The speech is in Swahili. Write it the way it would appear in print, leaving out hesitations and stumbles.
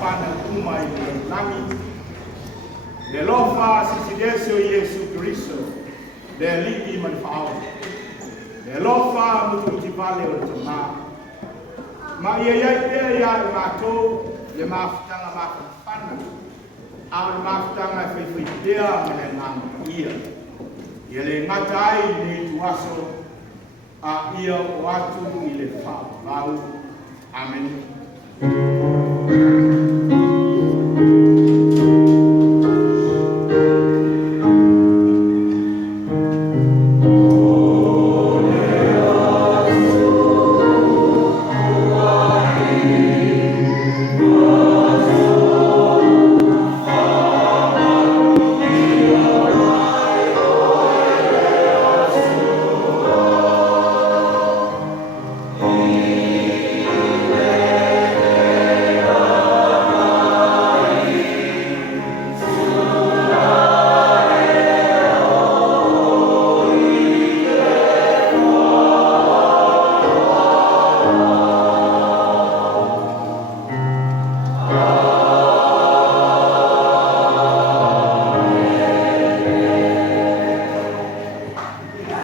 whana kuma I le langi. Le lofa sisideso Yesu Kristo, le liki manfao. Le lofa mututivale o toma. Ma ia mato, le mafutanga mafutanga. Au mafutanga fefidea menengang ia. Ia le ngatai ni tuaso, a ia watu ile fa. Amen.